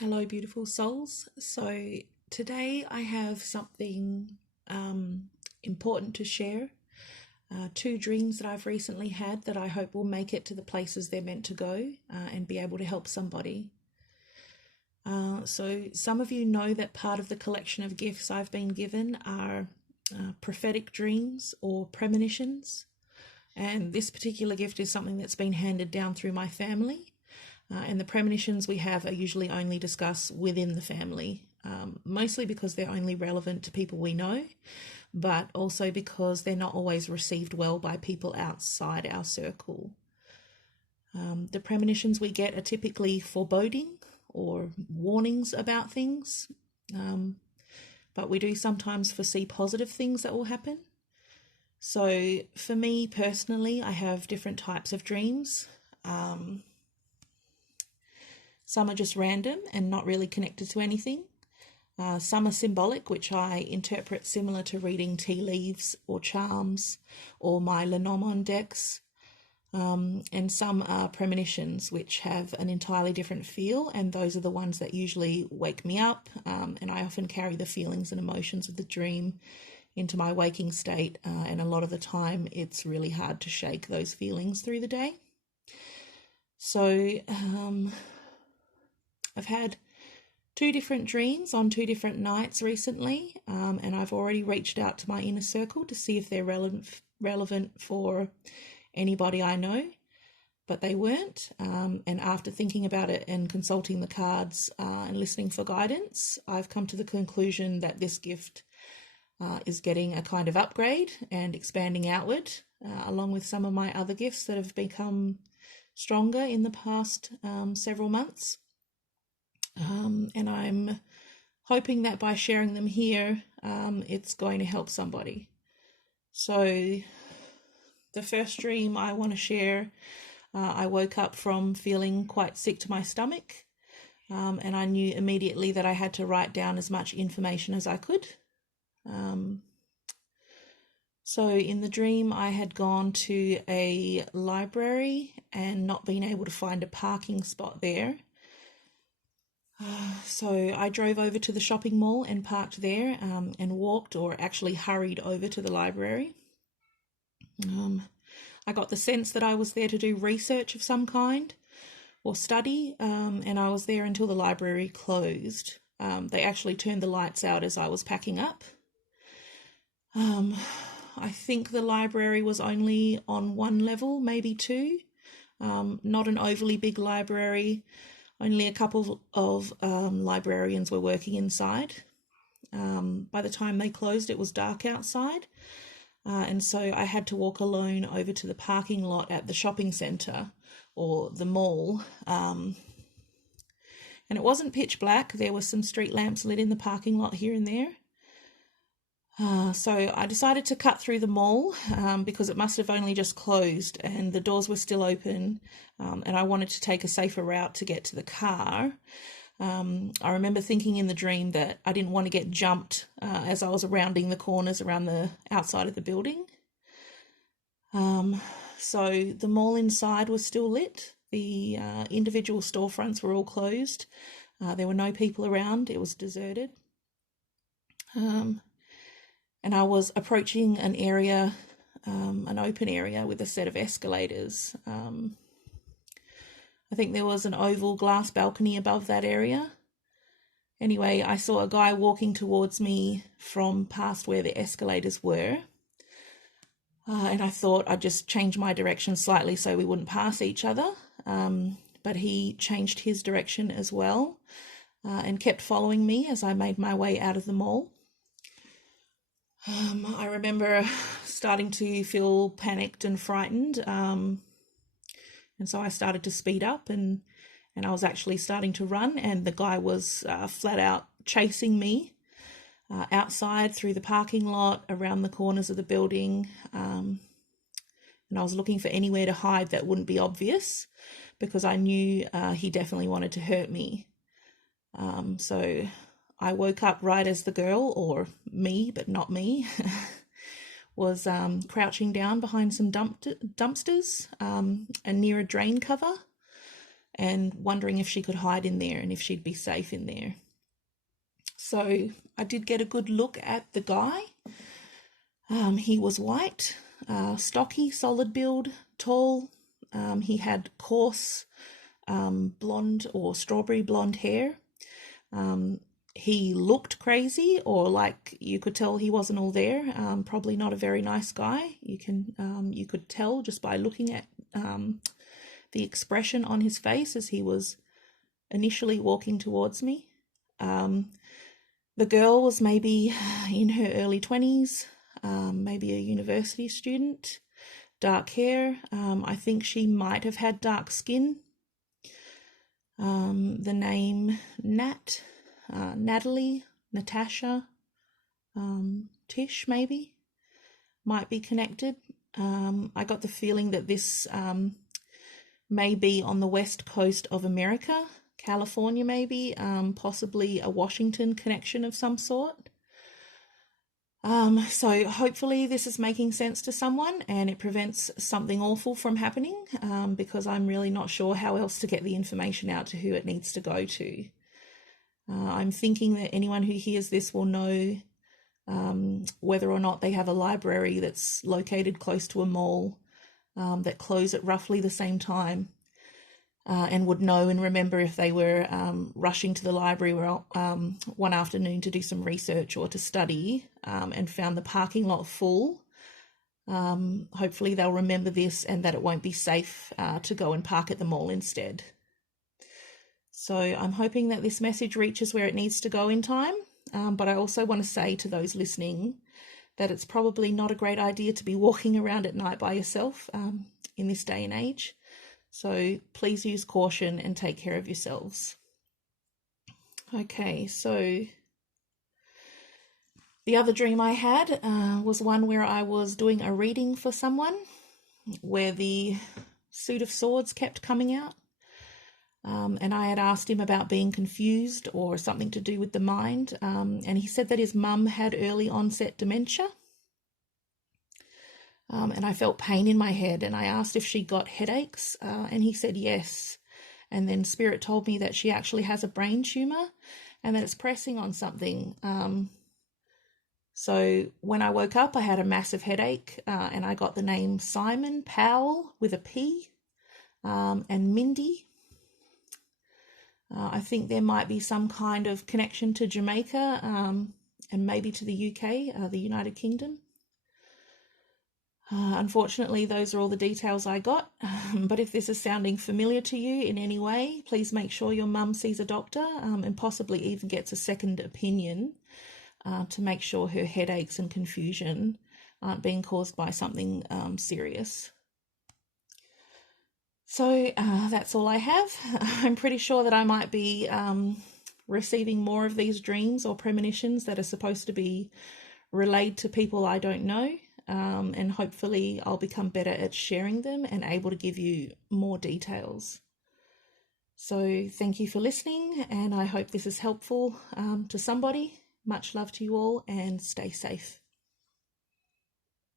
Hello, beautiful souls. So, today I have something important to share. Two dreams that I've recently had that I hope will make it to the places they're meant to go and be able to help somebody. So, some of you know that part of the collection of gifts I've been given are prophetic dreams or premonitions. And this particular gift is something that's been handed down through my family. And the premonitions we have are usually only discussed within the family, mostly because they're only relevant to people we know, but also because they're not always received well by people outside our circle. The premonitions we get are typically foreboding or warnings about things, but we do sometimes foresee positive things that will happen. So for me personally, I have different types of dreams. Some are just random and not really connected to anything. Some are symbolic, which I interpret similar to reading tea leaves or charms or my Lenormand decks. And some are premonitions, which have an entirely different feel, and those are the ones that usually wake me up, and I often carry the feelings and emotions of the dream into my waking state, and a lot of the time it's really hard to shake those feelings through the day. So I've had two different dreams on two different nights recently, and I've already reached out to my inner circle to see if they're relevant for anybody I know, but they weren't. And after thinking about it and consulting the cards and listening for guidance, I've come to the conclusion that this gift is getting a kind of upgrade and expanding outward, along with some of my other gifts that have become stronger in the past several months. And I'm hoping that by sharing them here, it's going to help somebody. So the first dream I want to share, I woke up from feeling quite sick to my stomach, and I knew immediately that I had to write down as much information as I could. So in the dream, I had gone to a library and not been able to find a parking spot there. So I drove over to the shopping mall and parked there, and walked, or actually hurried over to the library. I got the sense that I was there to do research of some kind or study, and I was there until the library closed. They actually turned the lights out as I was packing up. I think the library was only on one level, maybe two. Not an overly big library. Only a couple of librarians were working inside. By the time they closed, it was dark outside. And so I had to walk alone over to the parking lot at the shopping centre or the mall. And it wasn't pitch black. There were some street lamps lit in the parking lot here and there. So I decided to cut through the mall because it must have only just closed and the doors were still open, and I wanted to take a safer route to get to the car. I remember thinking in the dream that I didn't want to get jumped as I was rounding the corners around the outside of the building. So the mall inside was still lit. The individual storefronts were all closed. There were no people around. It was deserted. And I was approaching an area, an open area with a set of escalators. I think there was an oval glass balcony above that area. Anyway, I saw a guy walking towards me from past where the escalators were. And I thought I'd just change my direction slightly so we wouldn't pass each other. But he changed his direction as well, and kept following me as I made my way out of the mall. I remember starting to feel panicked and frightened, and so I started to speed up, and I was actually starting to run, and the guy was flat out chasing me outside through the parking lot, around the corners of the building, and I was looking for anywhere to hide that wouldn't be obvious because I knew he definitely wanted to hurt me. So I woke up right as the girl, or me, but not me, was crouching down behind some dumpsters and near a drain cover. and wondering if she could hide in there and if she'd be safe in there. So I did get a good look at the guy. He was white, stocky, solid build, tall. He had coarse blonde or strawberry blonde hair. He looked crazy, or like you could tell he wasn't all there. Probably not a very nice guy. You could tell just by looking at the expression on his face as he was initially walking towards me. The girl was maybe in her early 20s, maybe a university student, dark hair. I think she might have had dark skin. The name Natalie, Natasha, Tish maybe, might be connected. I got the feeling that this may be on the west coast of America, California maybe, possibly a Washington connection of some sort. So hopefully this is making sense to someone and it prevents something awful from happening, because I'm really not sure how else to get the information out to who it needs to go to. I'm thinking that anyone who hears this will know whether or not they have a library that's located close to a mall that close at roughly the same time, and would know and remember if they were rushing to the library one afternoon to do some research or to study, and found the parking lot full. Hopefully they'll remember this and that it won't be safe to go and park at the mall instead. So I'm hoping that this message reaches where it needs to go in time, but I also want to say to those listening that it's probably not a great idea to be walking around at night by yourself in this day and age. So please use caution and take care of yourselves. Okay, so the other dream I had was one where I was doing a reading for someone where the Suit of Swords kept coming out. And I had asked him about being confused or something to do with the mind. And he said that his mum had early onset dementia. And I felt pain in my head, and I asked if she got headaches, and he said yes. And then Spirit told me that she actually has a brain tumor and that it's pressing on something. So when I woke up, I had a massive headache, and I got the name Simon Powell with a P, and Mindy. I think there might be some kind of connection to Jamaica, and maybe to the UK, the United Kingdom. Unfortunately, those are all the details I got, but if this is sounding familiar to you in any way, please make sure your mum sees a doctor, and possibly even gets a second opinion to make sure her headaches and confusion aren't being caused by something serious. So that's all I have. I'm pretty sure that I might be receiving more of these dreams or premonitions that are supposed to be relayed to people I don't know. And hopefully I'll become better at sharing them and able to give you more details. So thank you for listening, and I hope this is helpful to somebody. Much love to you all, and stay safe.